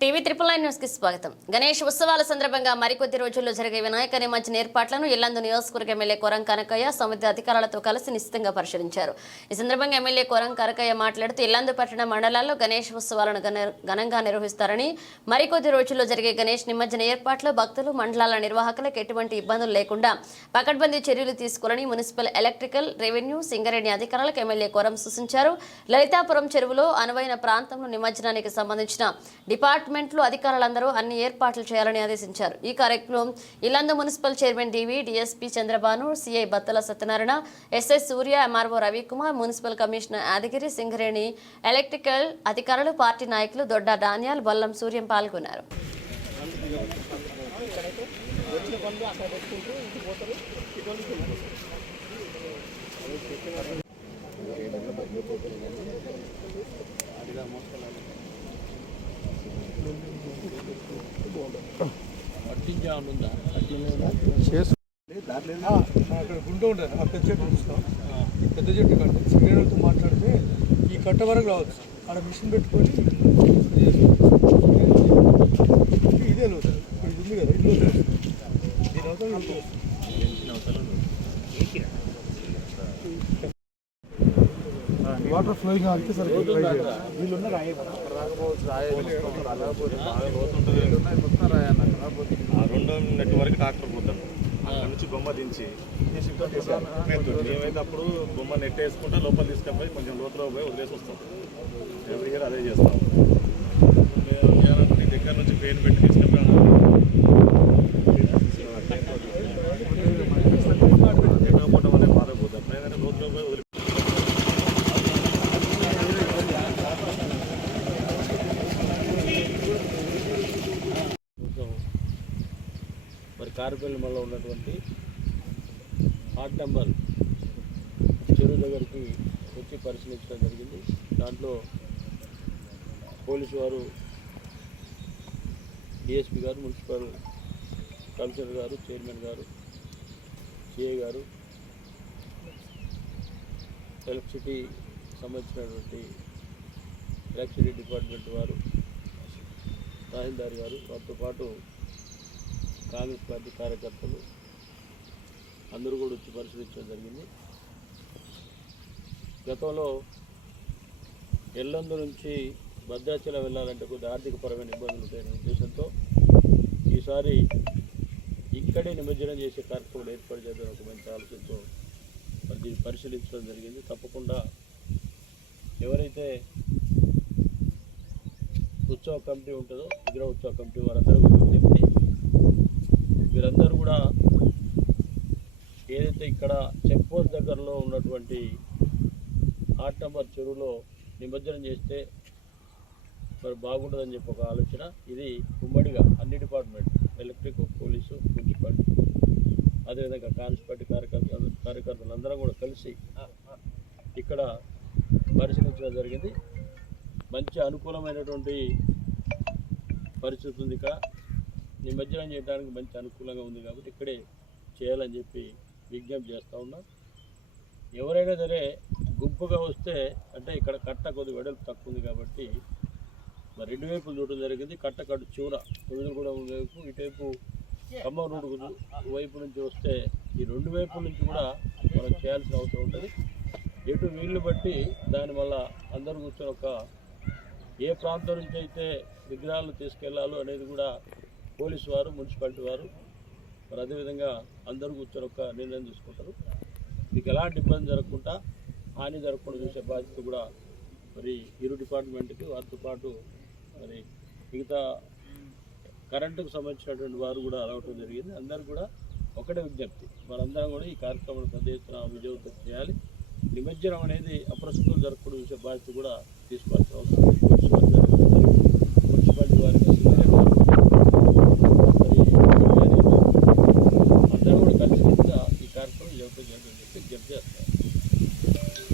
TV triple nine న్యూస్కి స్వాగతం. గణేష్ ఉత్సవాల సందర్భంగా మరికొద్ది రోజుల్లో జరిగే వినాయక నిమజ్జన ఏర్పాట్లను ఇల్లందు నియోజకవర్గ ఎమ్మెల్యే కొరం కనకయ్య సమితి అధికారులతో కలిసి నిశ్చితంగా పరిశీలించారు. ఈ సందర్భంగా ఎమ్మెల్యే కొరం కనకయ్య మాట్లాడుతూ ఇల్లందు పట్టణ మండలాల్లో గణేష్ ఉత్సవాలను ఘనంగా నిర్వహిస్తారని మరికొద్ది రోజుల్లో జరిగే గణేష్ నిమజ్జన ఏర్పాట్లు భక్తులు మండలాల నిర్వాహకులకు ఎటువంటి ఇబ్బందులు లేకుండా పకడ్బందీ చర్యలు తీసుకోవాలని మున్సిపల్ ఎలక్ట్రికల్ రెవెన్యూ సింగరేణి అధికారులకు ఎమ్మెల్యే కొరం సూచించారు. లలితాపురం చెరువులో అనువైన ప్రాంతంలో నిమజ్జనానికి సంబంధించిన డిపార్ట్ డిపార్ట్మెంట్లు అధికారులందరూ అన్ని ఏర్పాట్లు చేయాలని ఆదేశించారు. ఈ కార్యక్రమం ఇల్లందు మున్సిపల్ చైర్మన్ డివి DSP Chandrabhanu CI Battala Satyanarayana SS Surya MRO Ravikumar municipal commissioner Yadagiri Singareni electrical అధికారులు పార్టీ నాయకులు దొడ్డ డానియాల్ బొల్లం సూర్యం పాల్గొన్నారు. ఆ, అక్కడ గుంట ఉంటుంది ఆ పెద్ద చెట్టు చూస్తాం పెద్ద చెట్టు కట్ట సింగరేణులతో మాట్లాడితే ఈ కట్ట వరకు రావచ్చు అక్కడ మిషన్ పెట్టుకొని ఇదే లోతు ఇప్పుడు ఇది ఉంది కదా ఇది లోతు దీని అవతల లోతు వస్తుంది. వాటర్ ఫ్లోయింగ్ ఆగితే సరే వీళ్ళు ఉన్న రాయే ఆ రెండో నెట్ వరకు ట్రాక్టర్ పోతాను అక్కడ నుంచి బొమ్మ దించి. మేమైతే అప్పుడు బొమ్మ నెట్ వేసుకుంటా లోపల తీసుకపోయి కొంచెం లోతులో పోయి వదిలేసి వస్తాం. ఎవ్రీ ఇయర్ అదే చేస్తాం. మరి ఉన్నటువంటి హాట్ నెంబర్ చెరువు దగ్గరికి వచ్చి పరిశీలించడం జరిగింది. దాంట్లో పోలీసు వారు డిఎస్పి గారు మున్సిపల్ కమిషనర్ గారు చైర్మన్ గారు సిఏ గారు ఎలక్ట్రిసిటీ సంబంధించినటువంటి ఎలక్ట్రిసిటీ డిపార్ట్మెంట్ వారు తహసీల్దార్ గారు వారితో పాటు కాంగ్రెస్ పార్టీ కార్యకర్తలు అందరూ కూడా వచ్చి పరిశీలించడం జరిగింది. గతంలో ఎల్లందు నుంచి భద్రాచలం వెళ్ళాలంటే కొద్ది ఆర్థికపరమైన ఇబ్బందులు ఉంటాయనే ఉద్దేశంతో ఈసారి ఇక్కడే నిమజ్జనం చేసే కార్యక్రమం ఏర్పాటు చేద్దాం ఒక మంచి ఆలోచనతో మరి దీన్ని పరిశీలించడం జరిగింది. తప్పకుండా ఎవరైతే ఉత్సవ కమిటీ ఉంటుందో విగ్రహ ఉత్సవ కమిటీ వారందరూ కూడా విజ్ఞప్తి కూడా ఏదైతే ఇక్కడ చెక్ పోస్ట్ దగ్గరలో ఉన్నటువంటి ఆట్ నెంబర్ చెరువులో నిమజ్జనం చేస్తే మరి బాగుంటుందని చెప్పి ఒక ఆలోచన. ఇది ఉమ్మడిగా అన్ని డిపార్ట్మెంట్ ఎలక్ట్రిక్ పోలీసు మున్సిపాలిటీ. అదేవిధంగా కాన్స్పాలిటీ కార్యకర్త కార్యకర్తలు అందరం కూడా కలిసి ఇక్కడ పరిశీలించడం జరిగింది. మంచి అనుకూలమైనటువంటి పరిస్థితి ఉంది ఇక్కడ. నిమజ్జనం చేయడానికి మంచి అనుకూలంగా ఉంది కాబట్టి ఇక్కడే చేయాలని చెప్పి విజ్ఞప్తి చేస్తూ ఉన్నాం. ఎవరైనా సరే గుంపుగా వస్తే అంటే ఇక్కడ కట్ట కొద్ది వెడల్పు తక్కువ ఉంది కాబట్టి మరి రెండు వైపులు చూడడం జరిగింది. కట్ట కట్టు చివర కూడా వైపు. ఇటువైపు ఖమ్మం రోడ్డు వైపు నుంచి వస్తే ఈ రెండు వైపుల నుంచి కూడా మనం చేయాల్సిన అవసరం ఉంటుంది. ఎటు వీళ్ళు బట్టి దానివల్ల అందరూ కూర్చొని ఒక ఏ ప్రాంతం నుంచి అయితే విగ్రహాలను తీసుకెళ్ళాలో అనేది కూడా పోలీసు వారు మున్సిపాలిటీ వారు మరి అదేవిధంగా అందరూ కూర్చొని ఒక నిర్ణయం తీసుకుంటారు. మీకు ఎలాంటి ఇబ్బంది జరగకుండా హాని జరగకుండా చూసే బాధ్యత కూడా మరి ఇరు డిపార్ట్మెంట్కి వారితో పాటు మరి మిగతా కరెంటుకు సంబంధించినటువంటి వారు కూడా రావటం జరిగింది. అందరూ కూడా ఒకటే విజ్ఞప్తి. మనందరం కూడా ఈ కార్యక్రమాన్ని పెద్ద ఎత్తున విజయవంతం చేయాలి. నిమజ్జనం అనేది అప్రస్తుతం జరగకుండా చూసే బాధ్యత కూడా తీసుకోవాల్సిన అవసరం వారికి